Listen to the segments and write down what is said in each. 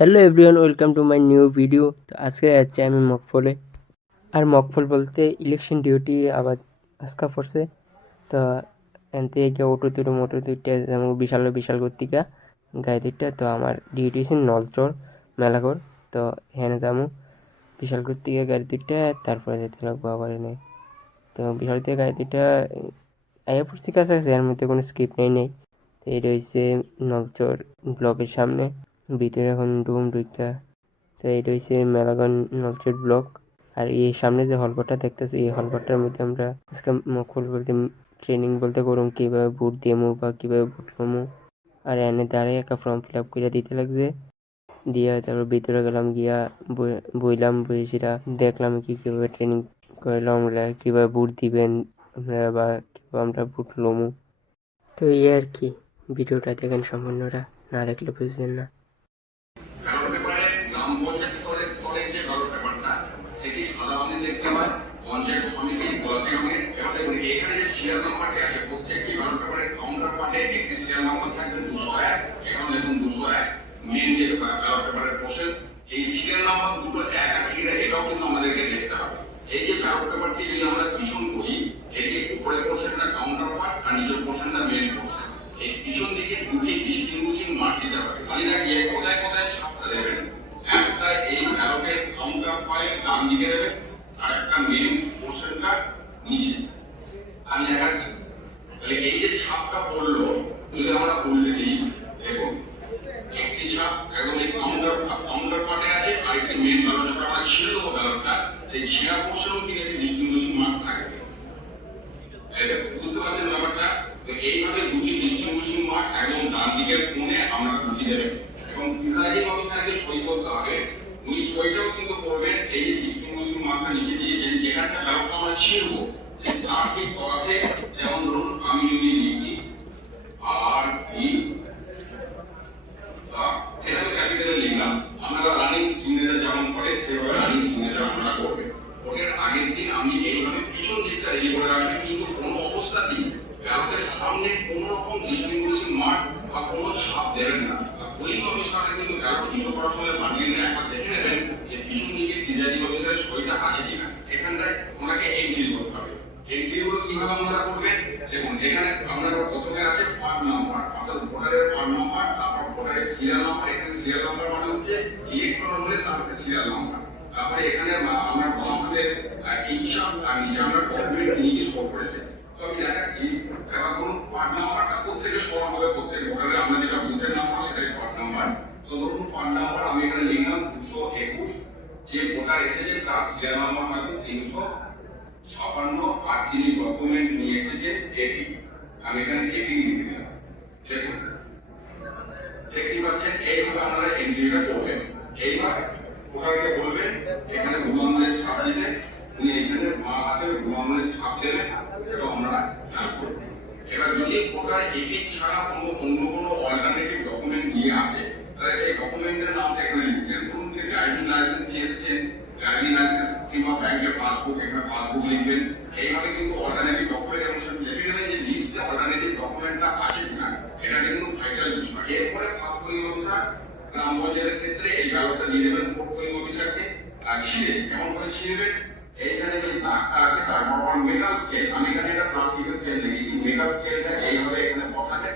Hello everyone, welcome to my new video. তো আজকে যাচ্ছি আমি মকফলে। আর মকফল বলতে ইলেকশন ডিউটি আবার আজকা পড়ছে। তো এনতে গিয়ে অটো দুইটা যেমন বিশাল বিশাল কর্তিকা গাড়ি দুইটা। তো আমার ডিউটি ছিল নলচর মেলাঘর। তো এখানে যাবো বিশাল কর্তিকা গাড়ি দুইটা, তারপরে যেতে লাগবো আবার এনে। তো বিশাল থেকে গাড়ি দুইটা আয়া পড়ছি কাছাকাছি, এর মধ্যে কোনো স্কিপ নেই। তো এটা হচ্ছে নলচর ব্লকের সামনে, ভিতরে এখন রুম দুইটা। তো এটা হচ্ছে মেলাগন নলচর ব্লক। আর এই সামনে যে হলঘরটা দেখতেছি, এই হলঘরটার মধ্যে আমরা আজকে মকফল বলতে ট্রেনিং বলতে করুম কীভাবে ভোট দিমু বা কীভাবে ভোট লমু। আর এনে দাঁড়িয়ে একটা ফর্ম ফিল আপ করে দিতে লাগছে। দিয়া তারপর ভিতরে গেলাম, গিয়া বইলাম, বই সেটা দেখলাম কীভাবে ট্রেনিং করলাম আমরা, কীভাবে ভোট দিবেন আপনারা বা কীভাবে আমরা ভোট লমু। তো এই আর কি, ভিডিওটা দেখেন সম্পূর্ণটা, না দেখলে বুঝবেন না। ব্যালট পেপারে গ্রাম পঞ্চায়েত স্তরের যে ব্যালট পেপারটা সেটি সাদা রঙের দেখতে হয়, পঞ্চায়েত সমিতি গোলাপি রঙের। এবং দেখুন এখানে যে সিরিয়াল নাম্বারটি আছে, প্রত্যেকটি ব্যালট পেপারের কাউন্টার পার্টে একটি সিরিয়াল নাম্বার থাকবে 201। এখানে দেখুন 201 মেন যে ব্যালট পেপারের পোর্শন, এই সিরিয়াল নাম্বার দুটো এক আছে কিনা এটাও কিন্তু আমাদেরকে দেখতে হবে। এই যে ব্যালট পেপারটি যদি আমরা পিছন করি, এটি উপরের পোর্শনটা কাউন্টার পার্ট আর নিচের পোর্শনটা মেন পোর্শন। এই পিছন দিকে দুটি ডিস্টিংগুইশিং মার্ক দিতে হবে, মানে না গিয়ে কোথায় কোথায় ছাপটা দেবেন। একটা এই ব্যালটের কাউন্টার পার্টের ডান দিকে দেবেন, আর একটা মেন পোর্শনটা নিচে। আমি দেখাচ্ছি। তাহলে এই যে ছাপটা পড়লো, যদি আমরা উল্টে দিই, দেখুন একটি ছাপ একদম এই কাউন্টার পার্টে আছে, আর একটি মেন ব্যালটে আমরা ছিঁড়ে দেবো ব্যালটটা, সেই ছিঁড়া পোর্শনও কিন্তু একটি ডিস্টিংগুইশিং মার্ক থাকবে। বুঝতে পারছেন ব্যাপারটা? তো এইভাবে দুটি ডিস্টিংগুইশিং মার্ক একদম ডান দিকের কোণে আমরা দুটি দেবেন, এবং প্রিসাইডিং অফিসারকে সই করতে হবে। উনি সইটাও কিন্তু করবেন এই যে ডিস্টিংগুইশিং মার্কটা নিচে দিয়েছেন, যেখানটা ব্যালটটা আমরা ছিঁড়বো তার ঠিক তলাতে। যেমন ধরুন আমি যদি লিখি আর ই এটা তো ক্যাপিটালে লিখলাম, আমরা রানিং সিগনেচার যেমন করে সেভাবে রানিং সিগনেচার আমরা করবেন। ওটার আগের দিন আমি এইভাবে পিছন দিকটা রেডি করে রাখবেন, কিন্তু কোনো অবস্থাতেই ব্যালটের সামনে কোনো রকম ডিস্টিংগুইশিং মার্ক বা কোনো ছাপ দেবেন না। পোলিং অফিসারকে কিন্তু ব্যালট ইস্যু করার সময় বানিয়ে একবার দেখে নেবেন যে পিছন দিকে প্রিসাইডিং অফিসারের সইটা আছে কিনা। এখানটায় ওনাকে এন্ট্রি করতে হবে। এন্ট্রিগুলো কিভাবে আমরা করবেন, দেখুন এখানে আমরা প্রথমে আছে পার্ট নাম্বার, অর্থাৎ ভোটারের পার্ট নাম্বার, তারপর ভোটারের সিরিয়াল নাম্বার। এখানে সিরিয়াল নাম্বার মানে হচ্ছে ইলেকট্রন হলে তারপরে সিরিয়াল নাম্বার। তারপরে এখানে আমরা আমাদের ইনশাল আর নিচে আমরা ডকুমেন্ট নিয়ে শো করেছে। তো আমি দেখাচ্ছি। এবার ধরুন পার্ট নাম্বারটা প্রত্যেকে সমান হবে, প্রত্যেক ভোটারের আমরা যেটা বুথের নাম্বার সেটাই পার্ট নাম্বার। তো ধরুন পার্ট নাম্বার আমি এখানে লিখলাম 221। যে ভোটার এসেছে তার সিরিয়াল নাম্বার হবে 356, আর যিনি ডকুমেন্ট নিয়ে এসেছে এটি, আমি এখানে এটি লিখে দিলাম। দেখুন দেখতে পাচ্ছেন এইভাবে আপনারা এন্ট্রিটা করবেন। এইবার ভোটারকে বলবেন এখানে ভূমাঙ্গলের ছাপ দিতে, উনি এখানে হাতের ভূমাঙ্গলের ছাপ দেবেন, সেটা আমরা খেয়াল করব। এবার যদি ভোটার এটি ছাড়া অন্য কোনো অল্টারনেটিভ ডকুমেন্ট নিয়ে আসে, তাহলে সেই ডকুমেন্টের নামটা এখানে লিখবেন। ধরুন যে ড্রাইভিং লাইসেন্স নিয়ে এসেছেন, ড্রাইভিং লাইসেন্স কিংবা ব্যাংকের পাসবুক, এখানে পাসবুক লিখবেন। এইভাবে কিন্তু অল্টারনেটিভ ডকুমেন্ট এবং সেটা লিখে নেবেন যে লিস্টে অল্টারনেটিভ ডকুমেন্টটা আছে কিনা। এটা কিন্তু ভাইটাল বিষয়। এরপরে ফার্স্ট পোলিং অফিসার গ্রাম পঞ্চায়েতের ক্ষেত্রে এই ব্যালটটা দিয়ে দেবেন ফোর্থ পোলিং অফিসারকে। আর ছিঁড়ে কেমন করে ছিঁড়বেন, এইখানে যে দাগটা আছে তারপর মেটাল স্কেল, আমি এখানে একটা প্লাস্টিকের স্কেল লিখেছি, মেটাল স্কেলটা এইভাবে এখানে বসাবেন,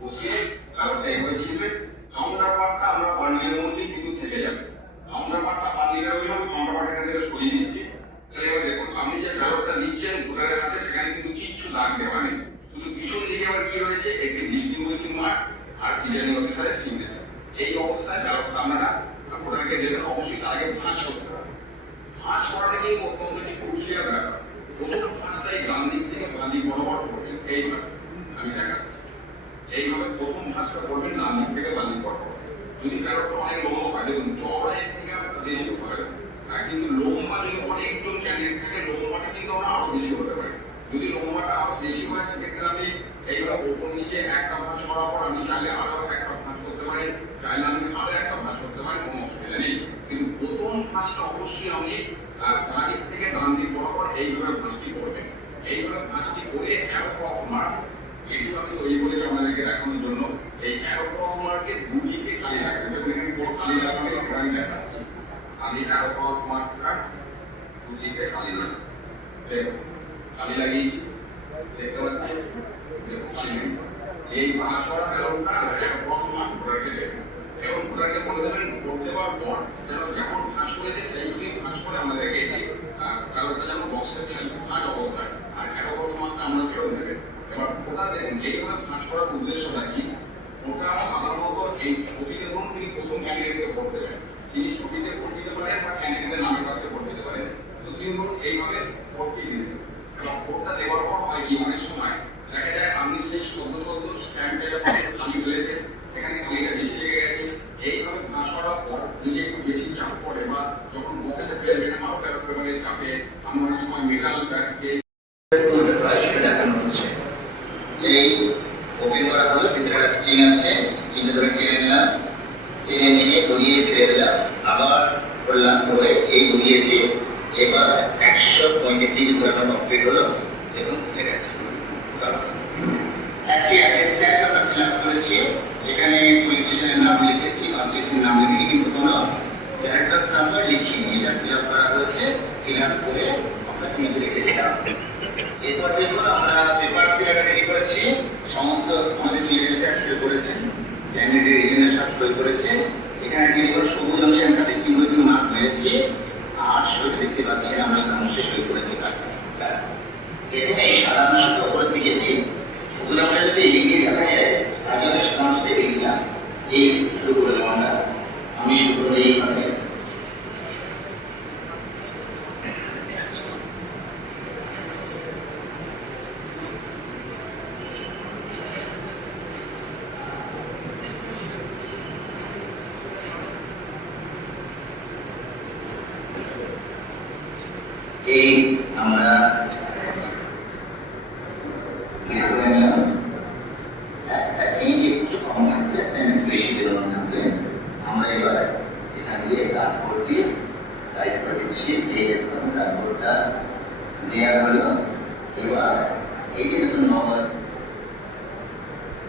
বসিয়ে ব্যালটটা এইভাবে ছিঁড়বেন। কাউন্টার পার্টটা আমরা বান্ডিলের মধ্যেই কিন্তু থেকে যাবে। কাউন্টার পার্টটা বান্ডিলের ওই হবে, কাউন্টার পার্ট এখান থেকে সরিয়ে দিচ্ছি। তাহলে এবার দেখুন আপনি যে ব্যালটটা নিচ্ছেন ভোটারের হাতে, সেখানে কিন্তু কিচ্ছু দাগ দেওয়া নেই, শুধু পিছন দিকে আবার কি রয়েছে একটি ডিস্টিংগুইশিং মার্ক আর প্রিসাইডিং অফিসারের সিগনেচার। এই অবস্থায় ব্যালটটা আপনারা ভোটারকে দেবেন। অবশ্যই তার আগে ভাঁজ করতে হবে। ভাঁজ করাটা কিন্তু অত্যন্ত একটি ক্রুশিয়াল ব্যাপার। প্রথম ভাঁজটাই ডান দিক থেকে বাঁ দিক বরাবর করবেন। এইভাবে আমি দেখাচ্ছি, এইভাবে প্রথম ভাঁজটা করবেন ডান দিক থেকে বাঁ দিক বরাবর। যদি ব্যালটটা অনেক লম্বা হয়, দেখুন চড়াই থেকে বেশি হতে পারে, আর কিন্তু লম্বা যদি অনেকজন ক্যান্ডিডেট থাকে লম্বাটা কিন্তু আমরা আরো বেশি হতে পারে। যদি লম্বাটা আরো বেশি হয় সেক্ষেত্রে আমি এইভাবে ওপর নিচে একটা ভাঁজ করার পর আমি চাইলে আরো একটা ভাঁজ করতে পারি, চাইলে আমি আরো একটা ভাঁজ করতে পারি, কোনো অসুবিধা নেই। কিন্তু প্রথম ভাঁজটা অবশ্যই আমি বাঁ দিক থেকে ডান দিক বরাবর এইভাবে ভাঁজটি করবেন। এইভাবে ভাঁজটি করে অ্যারো ক্রস মার্ক, এটি আমি তৈরি করেছি আমাদেরকে দেখানোর জন্য। এই অ্যারো ক্রস মার্কের দুদিকে খালি রাখবেন। দেখুন এখানে খালি না মানে আমি দেখাচ্ছি। আমি আরো স্মার্ট কার্ড লিখে খালি না খালি লাগিয়েছি দেখতে পাচ্ছি খালি নেই এই ভাষাটা কারণটা স্মার্ট প্রোডাক্টে এবং প্রোডাক্টে বলে দেবেন ভোট দেওয়ার পর যেন যখন ফাঁস করেছে সেইগুলি ফাঁস করে আমাদেরকে কারণটা যেন বক্সে খালি ফাঁস অবস্থায় আর একটা স্মার্টটা আমরা ফেরত দেবেন। এবার ওটা দেখেন এইভাবে ফাঁস করার উদ্দেশ্যটা কি? ওটা সাধারণত এই ছবিতে ধরুন তিনি প্রথম ক্যান্ডিডেটকে ভোট দেবেন, তিনি ছবিতে ভোট দিতে পারেন বা ক্যান্ডিডেটের নামের কাছে ভোট দিতে পারেন। তো তিনি ধরুন এইভাবে ভোট দিয়ে দিলেন এবং ভোটটা দেওয়ার পর হয় কি অনেক সময় দেখা যায় আপনি সেই সদ্য স্ট্যাম্পে খালি হয়েছে এখানে খালিটা বেশি লেগে গেছে এইভাবে ফাঁস করার পর যদি একটু বেশি চাপ পড়ে বা যখন বক্সে ফেলবেন আরো ব্যাপারে চাপে আমরা অনেক সময় মেটাল ব্যাগসকে দেখানো হচ্ছে। এই ওপেন করা হলো, ভিতরে একটা স্ক্রিন আছে, স্ক্রিনে ধরে টেনে নিলাম, টেনে নিয়ে ঘুরিয়ে ছেড়ে দিলাম, আবার করলাম করে এই ঘুরিয়েছি। এবার 135 ঘোরানো কমপ্লিট হলো। দেখুন খুলে গেছে। একটি অ্যাড্রেস ট্যাগ আমরা ফিল আপ করেছি, এখানে পুলিশ স্টেশনের নাম লিখেছি, বাস স্টেশনের নাম লিখিনি, কিন্তু কোনো অ্যাড্রেস নাম্বার লিখিনি। এটা ফিল আপ করা হয়েছে, ফিল আপ করে আমরা নিচে রেখে দিলাম। এরপর দেখুন আমরা পেপার সিলেক্ট রেডি করেছি, সমস্ত আমাদের ক্লিয়ারেন্স সই করেছেন, ক্যান্ডিডেট এজেন্ট সব সই করেছে। এখানে দেখুন সবুজ অংশে আমরা ডিস্টিংগুইশিং মার্ক মেরেছি, আর সই দেখতে পাচ্ছি আমরা অংশে সই করেছি। স্যার এখানে এই সাদা অংশটা উপরের দিকে দিই, সবুজ অংশে যদি এগিয়ে দেখা যায় তাহলে সাদা অংশটা এগিয়ে দিলাম। এই শুরু করলাম আমরা, আমি শুরু করবো এইভাবে। এই আমরা এই একটু কম থাকবে, বেশি বেরোনো থাকবে। আমরা এবার এখান দিয়ে কার্ডবোর্ড দিয়ে টাইপ করে দিচ্ছি, যে কার্ডবোর্ডটা দেওয়া হলো। এবার এই যে দেখুন নগদ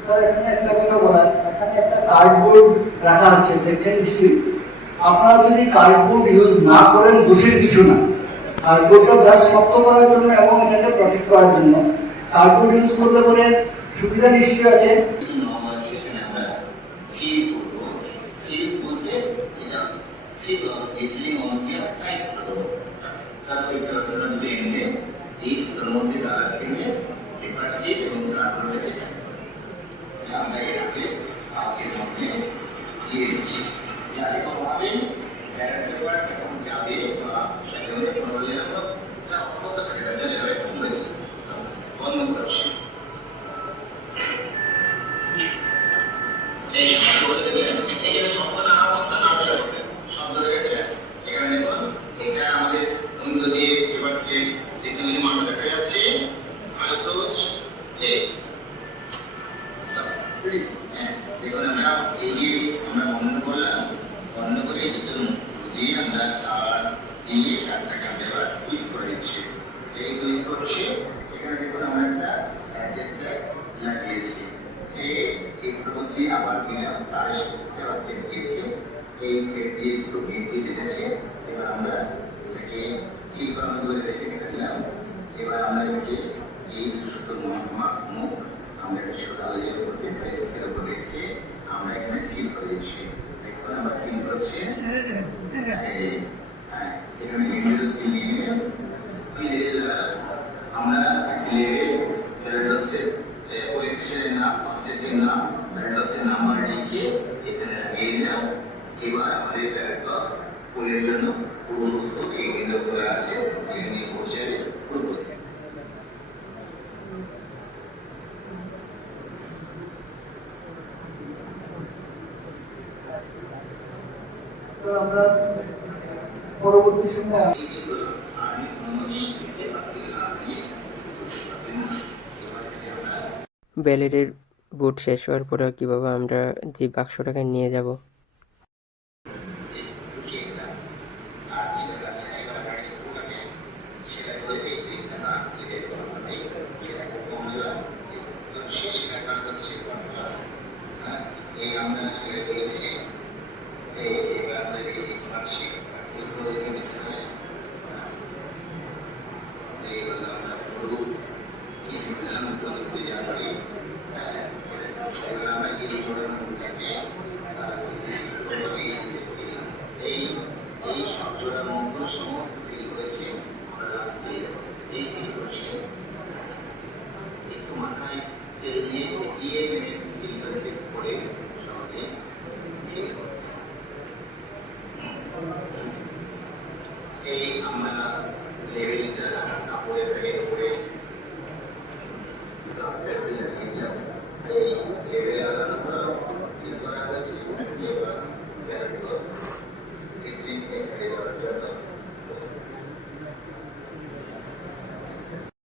স্যার এখানে একটা কথা বলার, এখানে একটা কার্ডবোর্ড রাখা আছে, দেখছেন নিশ্চয়ই। আপনারা যদি কার্ডবোর্ড ইউজ না করেন দোষের কিছু না, কার্ডবোর্ডটা জাস্ট শক্ত করার জন্য এবং এটাকে প্রটেক্ট করার জন্য। কার্ডবোর্ড ইউজ করলে পরে সুবিধা নিশ্চয়ই আছে। আমরা এটাকে কাকের মধ্যে দিয়ে দিচ্ছি, যাতে কোনোভাবে ব্যালেন্স পেপারটা যাবে বা সেখানে বললে আমরা অক্ষত থাকে না, যাতে এভাবে খুলে দিই বন্ধ করছি। এই বলে দিলেন এই যে শব্দ না বন্ধ না হবে, শব্দ রেখে গেছে। এখানে দেখুন এটা আমাদের বন্ধ দিয়ে পেপার স্কেল ডিসিমিলি মানটা দেখা যাচ্ছে। আর ক্লোজ এই দেখুন আমরা এই যে আমরা বন্ধ করলাম, বন্ধ করে দিয়ে আমরা তার দিয়ে কার্ডটাকে আমরা এবার টুইস্ট করে দিচ্ছি। এই টুইস্ট করছি, এখানে দেখুন আমরা একটা অ্যাডজাস্ট ট্যাগ লাগিয়েছি, যে একটু মধ্যে আবার দিলাম, তার সাথে আবার কেট দিয়েছি, এই কেট দিয়ে একটু গেট দিয়ে দিতেছি। এবার আমরা এটাকে সিল করানো করে রেখে দিলাম। এবার আমরা এটাকে এই দুটো মুখ আমরা একটা ছোট আলিয়া করতে এক্সের উপর রেখে আমরা এখানে সিল করে দিচ্ছি। দেখুন আমরা সিল করছি, এখানে ইন্ডিয়াল সিল নিয়ে আমরা পুলিশ স্টেশনের নাম, অফিসের নাম, ব্যালটবক্সের নাম্বার লিখে এখানে লাগিয়ে দিলাম। এবার আমাদের ব্যালট বক্স ফুলের জন্য পূর্বস্থ এই উইন্ডো করে আছে, এখানে পৌঁছে পূর্ব আমরা পরবর্তী সময় ব্যালেটের ভোট শেষ হওয়ার পরে কীভাবে আমরা যে বাক্সটাকে নিয়ে যাব। এই আমরা বলেছি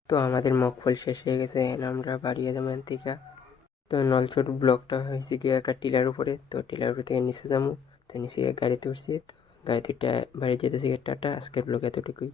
তো আমাদের মকফল শেষ হয়ে গেছে, এখন আমরা বাড়ি যাবো এখান থেকে। তো নলছোট ব্লকটা হয়েছে গিয়ে একটা টিলার উপরে, তো টিলার উপর থেকে নিচে যাবো। তো নিচে গিয়ে গাড়িতে উঠছি, তো গাড়িতে বাড়ি যেতেছি। টাটা, আজকের ব্লগ এতটুকুই।